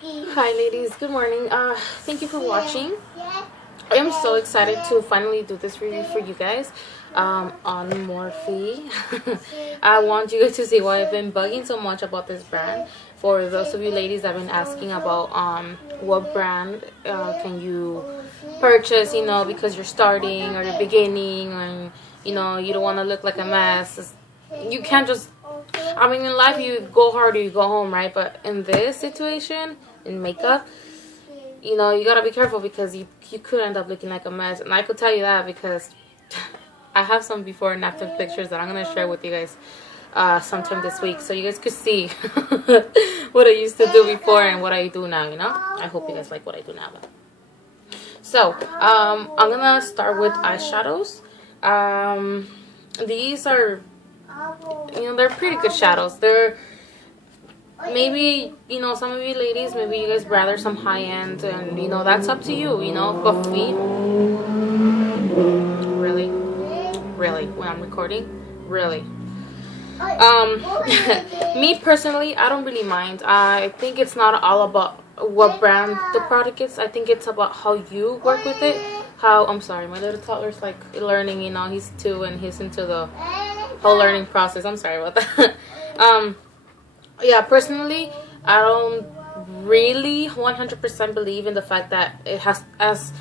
Hi ladies, good morning. Thank you for watching. I am so excited to finally do this review for you guys on Morphe. I want you guys to see why I've been bugging so much about this brand. For those of you ladies that have been asking about what brand can you purchase, because you're starting or you're beginning, and you don't want to look like a mess. You can't just, I mean, in life you go hard or you go home, right? But in this situation, in makeup, you gotta be careful because you could end up looking like a mess. And I could tell you that because I have some before and after pictures that I'm gonna share with you guys sometime this week, so you guys could see what I used to do before and what I do now. I hope you guys like what I do now. So I'm gonna start with eyeshadows. These are, they're pretty good shadows. They're maybe, some of you ladies, maybe you guys rather some high-end, and that's up to you, but really when I'm recording, really, me personally, I don't really mind. I think it's not all about what brand the product is. I think it's about how you work with it. I'm sorry, my little toddler's like learning, he's 2 and he's into the whole learning process. I'm sorry about that. Yeah, personally, I don't really 100% believe in the fact that it has, as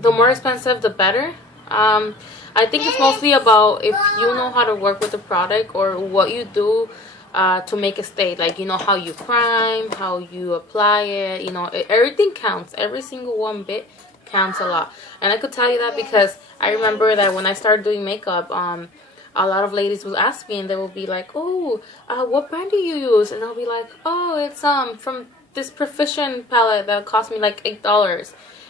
the more expensive the better. I think it's mostly about if you know how to work with the product or what you do to make it stay. Like, how you prime, how you apply it, everything counts. Every single one bit counts a lot. And I could tell you that because I remember that when I started doing makeup, a lot of ladies will ask me and they will be like, oh, what brand do you use? And I'll be like, oh, it's from this Proficient palette that cost me like $8.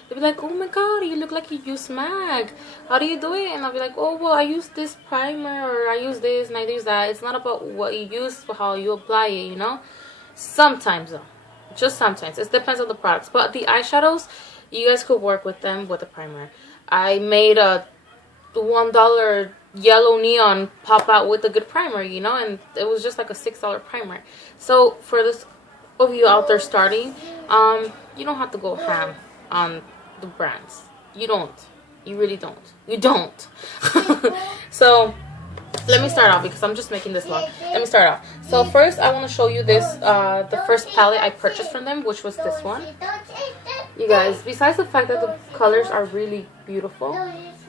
They'll be like, oh my god, you look like you use MAC. How do you do it? And I'll be like, oh, well, I use this primer, or I use this and I use that. It's not about what you use, but how you apply it, Sometimes, though. Just sometimes. It depends on the products. But the eyeshadows, you guys could work with them with the primer. I made a $1 yellow neon pop out with a good primer, and it was just like a $6 primer. So for this of you out there starting, you don't have to go ham on the brands. You really don't. So let me start off because I'm just making this long. Let me start off. So first I want to show you this, the first palette I purchased from them, which was this one. You guys, besides the fact that the colors are really beautiful,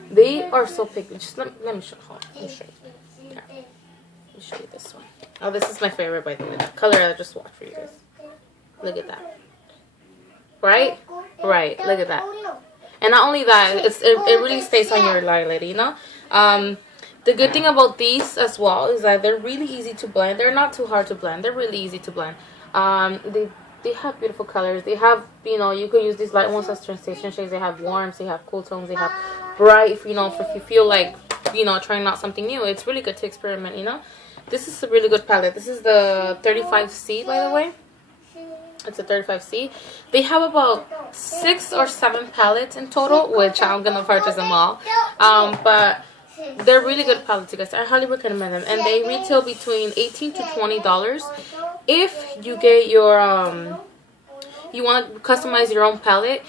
they are so pigmented. Just let me show you. Let me show you. Here. Let me show you this one. Oh, this is my favorite, by the way. The color I just watched for you guys. Look at that. Right? Right. Look at that. And not only that, it really stays on your eyelid, The good thing about these as well is that they're really easy to blend. They're not too hard to blend. They're really easy to blend. They have beautiful colors. They have, you could use these light ones as transition shades. They have warms. They have cool tones. They have bright, if you feel like, trying out something new. It's really good to experiment, This is a really good palette. This is the 35C, by the way. It's a 35C. They have about 6 or 7 palettes in total, which I'm going to purchase them all. But they're really good palettes, you guys. I highly recommend them. And they retail between $18 to $20. If you get your, you want to customize your own palette,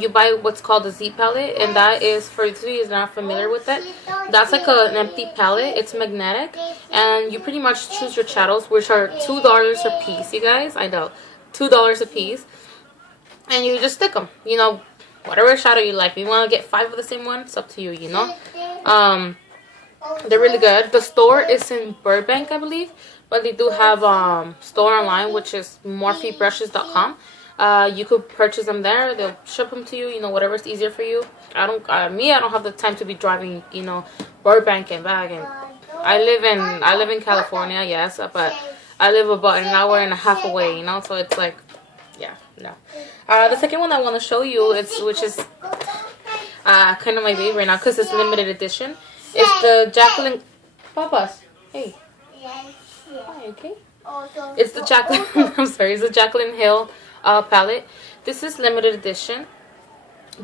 you buy what's called a Z palette. And that is, for those of you who are not familiar with it, that's like an empty palette. It's magnetic. And you pretty much choose your shadows, which are $2 a piece, you guys. I know. $2 a piece, and you just stick them, whatever shadow you like. If you want to get 5 of the same one, it's up to you, They're really good. The store is in Burbank, I believe, but they do have store online, which is morphebrushes.com. You could purchase them there. They'll ship them to you, whatever's easier for you. I don't have the time to be driving, Burbank and back. And I live in California, yes, but I live about an hour and a half away, so it's like, yeah, no. The second one I want to show you, which is kind of my favorite now because it's limited edition. It's the Jacqueline. Papas, hey. Hi, okay. It's the Jacqueline. I'm sorry. It's the Jacqueline Hill palette. This is limited edition,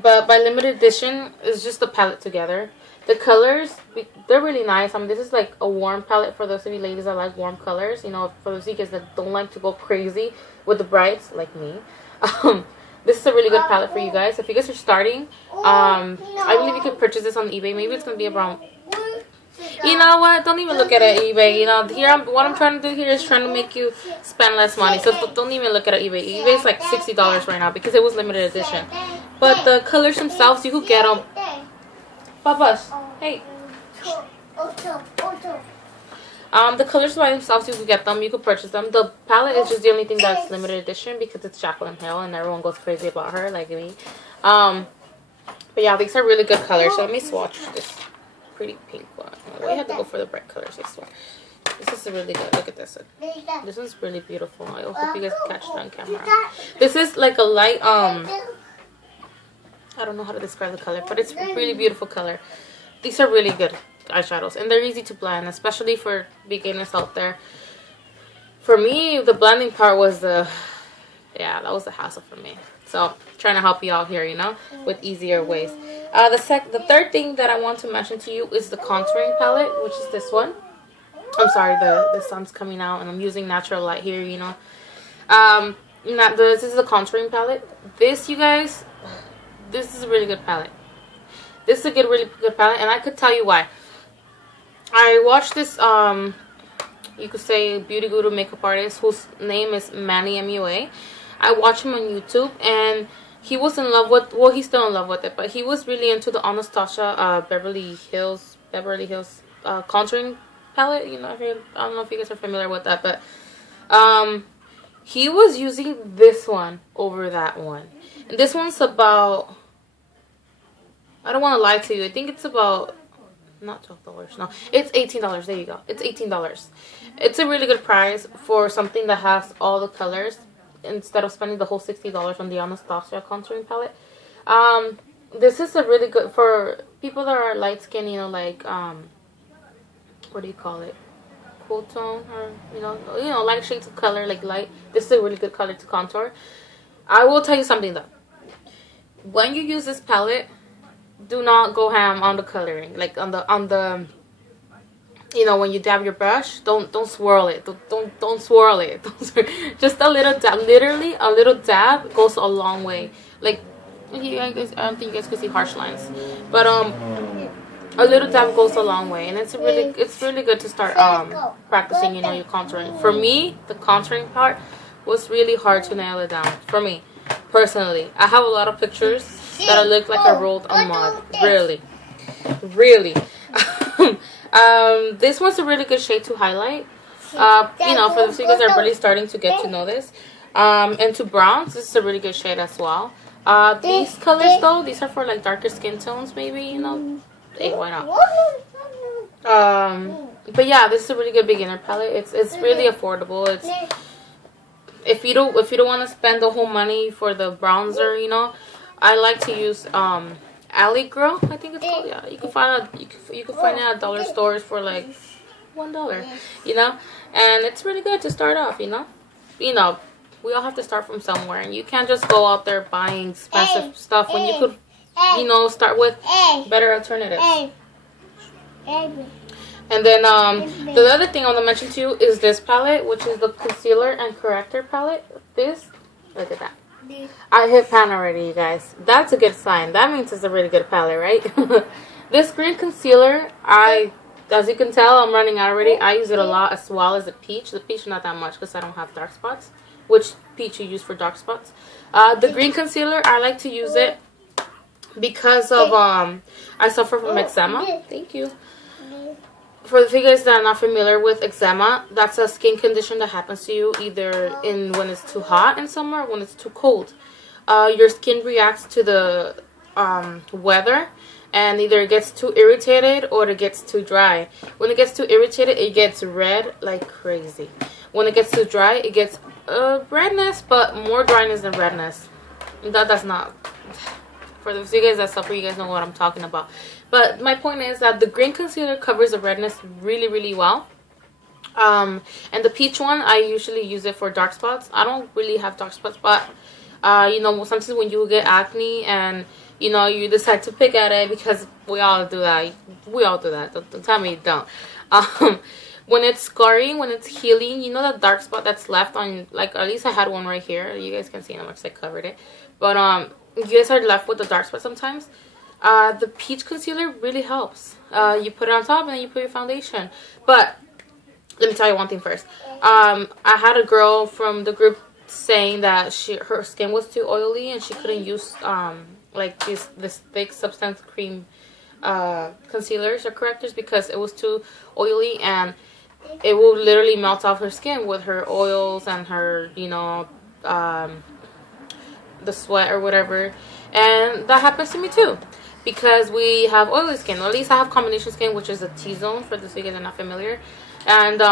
but by limited edition, it's just the palette together. The colors, they're really nice. I mean, this is like a warm palette for those of you ladies that like warm colors. For those of you guys that don't like to go crazy with the brights, like me. This is a really good palette for you guys. If you guys are starting, I believe you could purchase this on eBay. Maybe it's gonna be around. You know what? Don't even look at it eBay. You know, here what I'm trying to do here is trying to make you spend less money. So don't even look at it eBay. eBay is like $60 right now because it was limited edition. But the colors themselves, you could get them. Papas, hey. The colors by themselves, you could get them. You could purchase them. The palette is just the only thing that's limited edition because it's Jaclyn Hill and everyone goes crazy about her, like me. But yeah, these are really good colors. So let me swatch this pretty pink one. We have to go for the bright colors, I swear. This is really good. Look at this one. This one's really beautiful. I hope you guys catch it on camera. This is like a light, I don't know how to describe the color, but it's a really beautiful color. These are really good eyeshadows and they're easy to blend, especially for beginners out there. For me, the blending part was that was the hassle for me. So trying to help you out here, you know, with easier ways. The third thing that I want to mention to you is the contouring palette, which is this one. I'm sorry, the sun's coming out and I'm using natural light here, you know. This is the contouring palette. This, you guys, this is a really good palette. This is a really good palette, and I could tell you why. I watched this, you could say, beauty guru makeup artist whose name is Manny MUA. I watched him on YouTube, and he was in love with, well, he's still in love with it, but he was really into the Anastasia Beverly Hills contouring palette. You know, I don't know if you guys are familiar with that, but he was using this one over that one. And this one's about, I don't want to lie to you, I think it's about, not $12, no, it's $18. There you go. It's $18. It's a really good price for something that has all the colors instead of spending the whole $60 on the Anastasia contouring palette. This is a really good for people that are light skin, you know, like what do you call it, cool tone, or you know light shades of color, like light. This is a really good color to contour. I will tell you something though, when you use this palette, do not go ham on the coloring, like on the you know, when you dab your brush, don't swirl it. Don't swirl it. Just a little dab. Literally, a little dab goes a long way. Like, I don't think you guys could see harsh lines, but a little dab goes a long way, and it's really good to start practicing. You know, your contouring. For me, the contouring part was really hard to nail it down. For me, personally, I have a lot of pictures that I look like I rolled on mud. Really. This one's a really good shade to highlight. You know, for those of you guys that are really starting to get to know this. And to browns, this is a really good shade as well. These colors though, these are for like darker skin tones, maybe, you know. Hey, why not? But yeah, this is a really good beginner palette. It's really affordable. It's if you don't want to spend the whole money for the bronzer, you know, I like to use Alley Girl, I think it's called. Yeah, you can find it at dollar stores for like $1, you know, and it's really good to start off. You know, we all have to start from somewhere, and you can't just go out there buying expensive stuff when you could, you know, start with better alternatives. And then the other thing I want to mention to you is this palette, which is the concealer and corrector palette. This, look at that. I hit pan already, you guys. That's a good sign. That means it's a really good palette, right? This green concealer, as you can tell, I'm running out already. I use it a lot, as well as the peach. The peach, not that much because I don't have dark spots. Which peach you use for dark spots? The green concealer, I like to use it because of I suffer from eczema. Thank you. For the guys that are not familiar with eczema, that's a skin condition that happens to you either when it's too hot in summer or when it's too cold. Your skin reacts to the weather, and either it gets too irritated or it gets too dry. When it gets too irritated, it gets red like crazy. When it gets too dry, it gets redness, but more dryness than redness. That's not... For the you guys that suffer, you guys know what I'm talking about. But my point is that the green concealer covers the redness really, really well. And the peach one, I usually use it for dark spots. I don't really have dark spots, but you know, sometimes when you get acne and you know you decide to pick at it, because we all do that. We all do that. Don't tell me you don't. when it's scarring, when it's healing, you know that dark spot that's left on, like, at least I had one right here. You guys can see how much I covered it. But you guys are left with the dark spot sometimes. The peach concealer really helps. You put it on top and then you put your foundation. But let me tell you one thing first. I had a girl from the group saying that her skin was too oily and she couldn't use like this thick substance cream concealers or correctors because it was too oily, and it will literally melt off her skin with her oils and her, you know, the sweat or whatever. And that happens to me too, because we have oily skin. Or at least I have combination skin, which is a T-zone, for those of you guys that are not familiar. And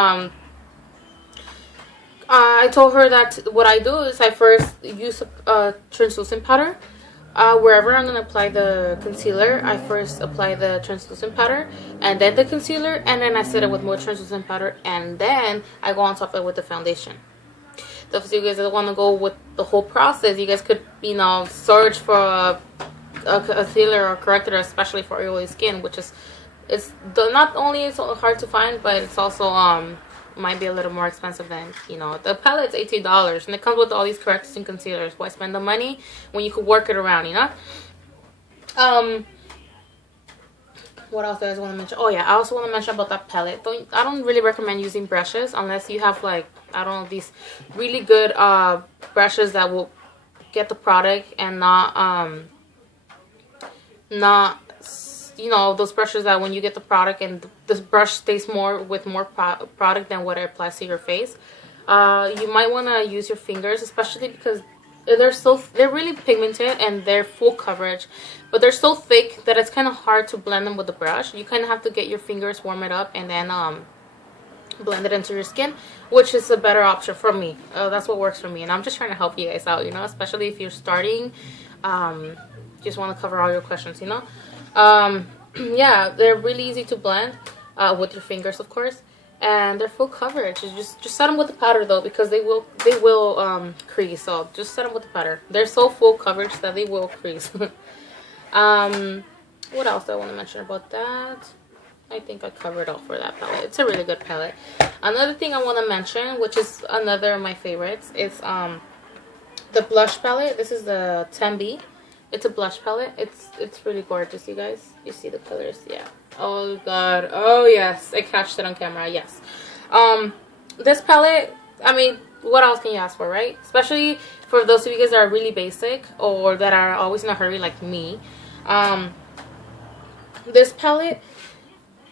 I told her that what I do is I first use a translucent powder. Wherever I'm going to apply the concealer, I first apply the translucent powder and then the concealer, and then I set it with more translucent powder, and then I go on top of it with the foundation. Those of you guys that want to go with the whole process, you guys could, you know, search for a concealer or corrector, especially for oily skin, which is, not only is it hard to find, but it's also might be a little more expensive than, you know, the palette's $18 and it comes with all these correctors and concealers. Why spend the money when you could work it around, you know? What else do I want to mention? Oh yeah, I also want to mention about that palette. I don't really recommend using brushes unless you have, like, I don't know, these really good brushes that will get the product and not you know, those brushes that when you get the product and this brush stays with more product than what it applies to your face. You might want to use your fingers, especially because they're really pigmented and they're full coverage, but they're so thick that it's kind of hard to blend them with the brush. You kind of have to get your fingers, warm it up, and then blend it into your skin, which is a better option for me. That's what works for me, and I'm just trying to help you guys out, you know, especially if you're starting. Just want to cover all your questions, you know. Yeah, they're really easy to blend with your fingers, of course, and they're full coverage. Just set them with the powder though, because they will crease. So just set them with the powder. They're so full coverage that they will crease. What else do I want to mention about that? I think I covered all for that palette. It's a really good palette. Another thing I want to mention, which is another of my favorites, is the blush palette. This is the 10B. It's a blush palette. It's really gorgeous, you guys. You see the colors? Yeah. Oh god. Oh yes. I catched it on camera. Yes. This palette, I mean, what else can you ask for, right? Especially for those of you guys that are really basic or that are always in a hurry like me. This palette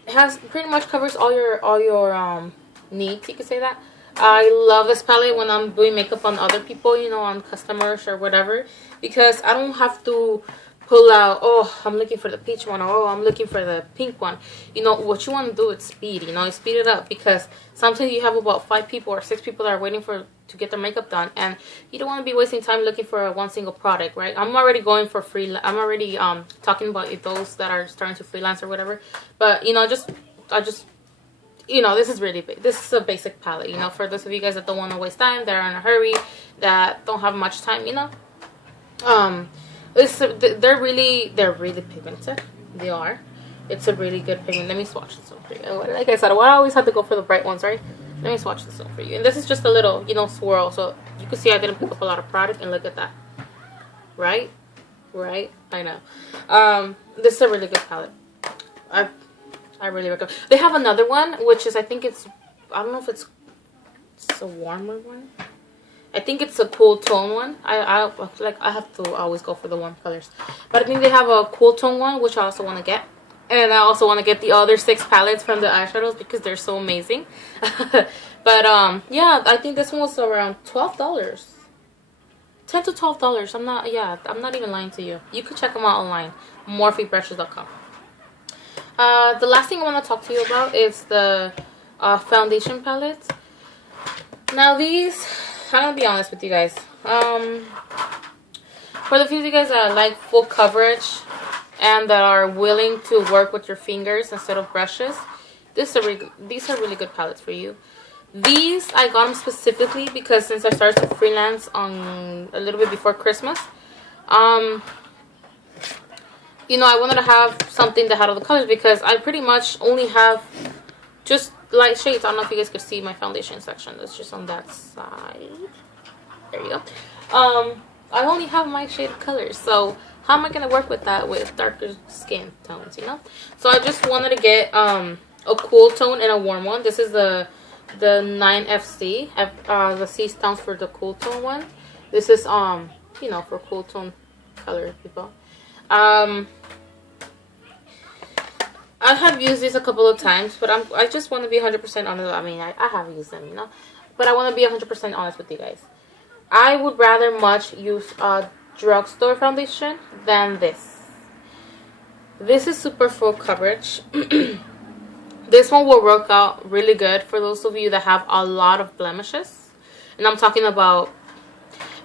has pretty much covers all your needs, you could say that. I love this palette when I'm doing makeup on other people, you know, on customers or whatever, because I don't have to pull out, oh, I'm looking for the peach one, or oh, I'm looking for the pink one. You know, what you want to do is speed, you know, speed it up, because sometimes you have about 5 people or 6 people that are waiting to get their makeup done, and you don't want to be wasting time looking for one single product, right? I'm already going for I'm already talking about those that are starting to freelance or whatever, but, you know, you know, this is really big. This is a basic palette, you know, for those of you guys that don't want to waste time, that are in a hurry, that don't have much time, you know. They're really pigmented. They are. It's a really good pigment. Let me swatch this one for you. Like I said, I always have to go for the bright ones, right? Let me swatch this one for you. And this is just a little, you know, swirl. So you can see I didn't pick up a lot of product, and look at that. Right? I know. This is a really good palette. I really recommend. They have another one, which is, I think it's, I don't know if it's a warmer one. I think it's a cool tone one. I have to always go for the warm colors, but I think they have a cool tone one, which I also want to get. And I also want to get the other 6 palettes from the eyeshadows because they're so amazing. But yeah, I think this one was around $12, $10 to $12. I'm not even lying to you. You could check them out online, morphebrushes.com. The last thing I want to talk to you about is the foundation palettes. Now these, I'm going to be honest with you guys. For the few of you guys that like full coverage and that are willing to work with your fingers instead of brushes, these are really good palettes for you. These, I got them specifically because since I started to freelance on a little bit before Christmas, you know, I wanted to have something that had all the colors, because I pretty much only have just light shades. I don't know if you guys could see my foundation section. It's just on that side. There you go. I only have my shade of colors, so how am I gonna work with that with darker skin tones, you know? So I just wanted to get a cool tone and a warm one. This is the 9FC. The C stands for the cool tone one. This is you know, for cool tone color people. I have used this a couple of times, but I just want to be 100% honest. I mean, I have used them, you know, but I want to be 100% honest with you guys. I would rather much use a drugstore foundation than this. This is super full coverage. This one will work out really good for those of you that have a lot of blemishes. And I'm talking about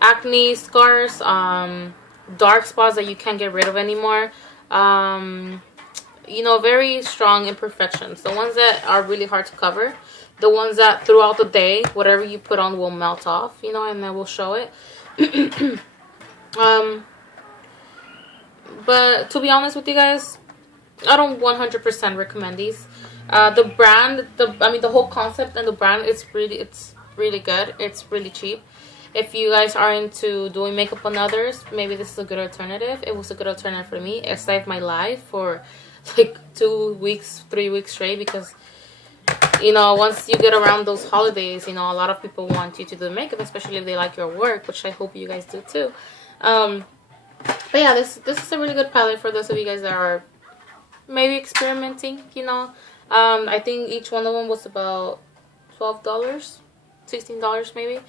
acne, scars, dark spots that you can't get rid of anymore. You know, very strong imperfections. The ones that are really hard to cover. The ones that throughout the day, whatever you put on will melt off, you know, and then we'll show it. But to be honest with you guys, I don't 100% recommend these. The brand, the whole concept and the brand, it's really good. It's really cheap. If you guys are into doing makeup on others, maybe this is a good alternative. It was a good alternative for me. It saved my life for like 2 weeks, 3 weeks straight, because you know, once you get around those holidays, you know, a lot of people want you to do makeup, especially if they like your work, which I hope you guys do too. But yeah, this is a really good palette for those of you guys that are maybe experimenting, you know. I think each one of them was about $12, $16 maybe.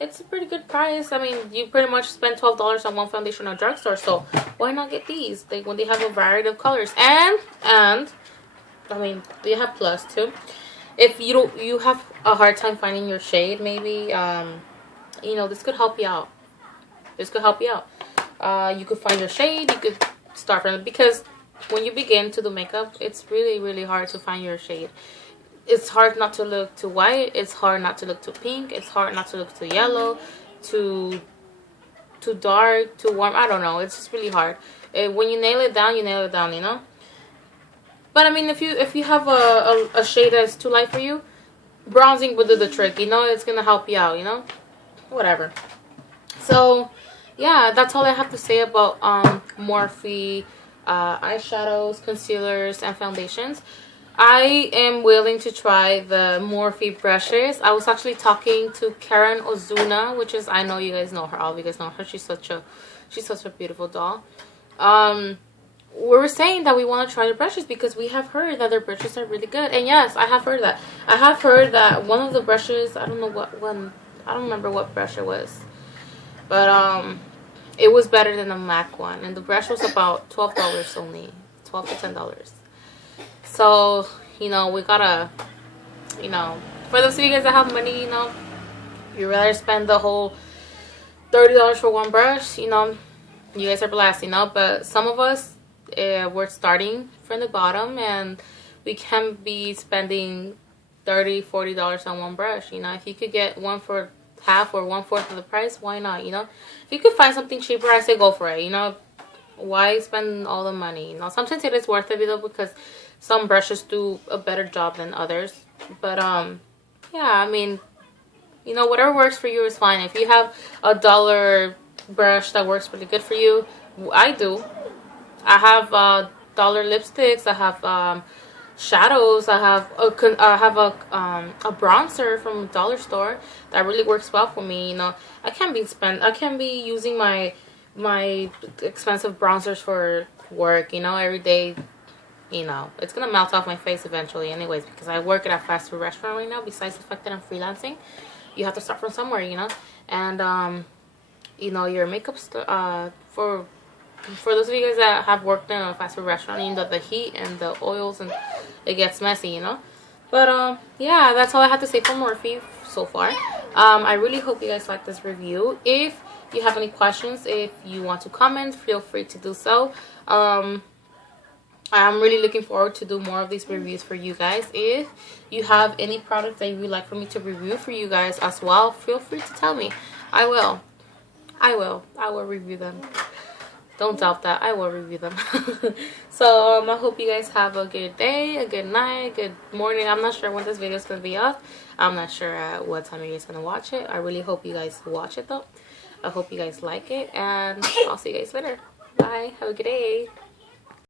It's a pretty good price. I mean, you pretty much spend $12 on one foundation at a drugstore, so why not get these? When they have a variety of colors, and I mean, they have plus too. If you have a hard time finding your shade, maybe you know, this could help you out. This could help you out. You could find your shade. You could start from it, because when you begin to do makeup, it's really hard to find your shade. It's hard not to look too white. It's hard not to look too pink. It's hard not to look too yellow, too dark, too warm. I don't know. It's just really hard. When you nail it down, you nail it down, you know. But I mean, if you have a shade that's too light for you, bronzing will do the trick. You know, it's gonna help you out. You know, whatever. So yeah, that's all I have to say about Morphe eyeshadows, concealers, and foundations. I am willing to try the Morphe brushes. I was actually talking to Karen Ozuna, which is, I know you guys know her. All of you guys know her. She's such a beautiful doll. We were saying that we want to try the brushes because we have heard that their brushes are really good. And yes, I have heard that. I have heard that one of the brushes, I don't know what one, I don't remember what brush it was, but it was better than the MAC one, and the brush was about $12 only, $12 to $10. So, you know, we gotta, you know, for those of you guys that have money, you know, you rather spend the whole $30 for one brush, you know, you guys are blessed, you know. But some of us, we're starting from the bottom, and we can be spending $30, $40 on one brush, you know. If you could get one for half or 1/4 of the price, why not, you know? If you could find something cheaper, I say go for it, you know. Why spend all the money, you know? Sometimes it is worth it, though, because some brushes do a better job than others. But yeah, I mean, you know, whatever works for you is fine. If you have a $1 brush that works really good for you, I do. I have dollar lipsticks. I have shadows. I have a bronzer from a dollar store that really works well for me. You know, I can't be using my expensive bronzers for work. You know, every day. You know, it's gonna melt off my face eventually, anyways, because I work at a fast food restaurant right now. Besides the fact that I'm freelancing, you have to start from somewhere, you know. And you know, your makeup for those of you guys that have worked in a fast food restaurant, you know, the heat and the oils, and it gets messy, you know. But yeah, that's all I have to say for Morphe so far. I really hope you guys like this review. If you have any questions, if you want to comment, feel free to do so. I'm really looking forward to do more of these reviews for you guys. If you have any products that you would like for me to review for you guys as well, feel free to tell me. I will review them. Don't doubt that. I will review them. So I hope you guys have a good day, a good night, good morning. I'm not sure when this video is going to be up. I'm not sure at what time you guys going to watch it. I really hope you guys watch it though. I hope you guys like it, and I'll see you guys later. Bye. Have a good day.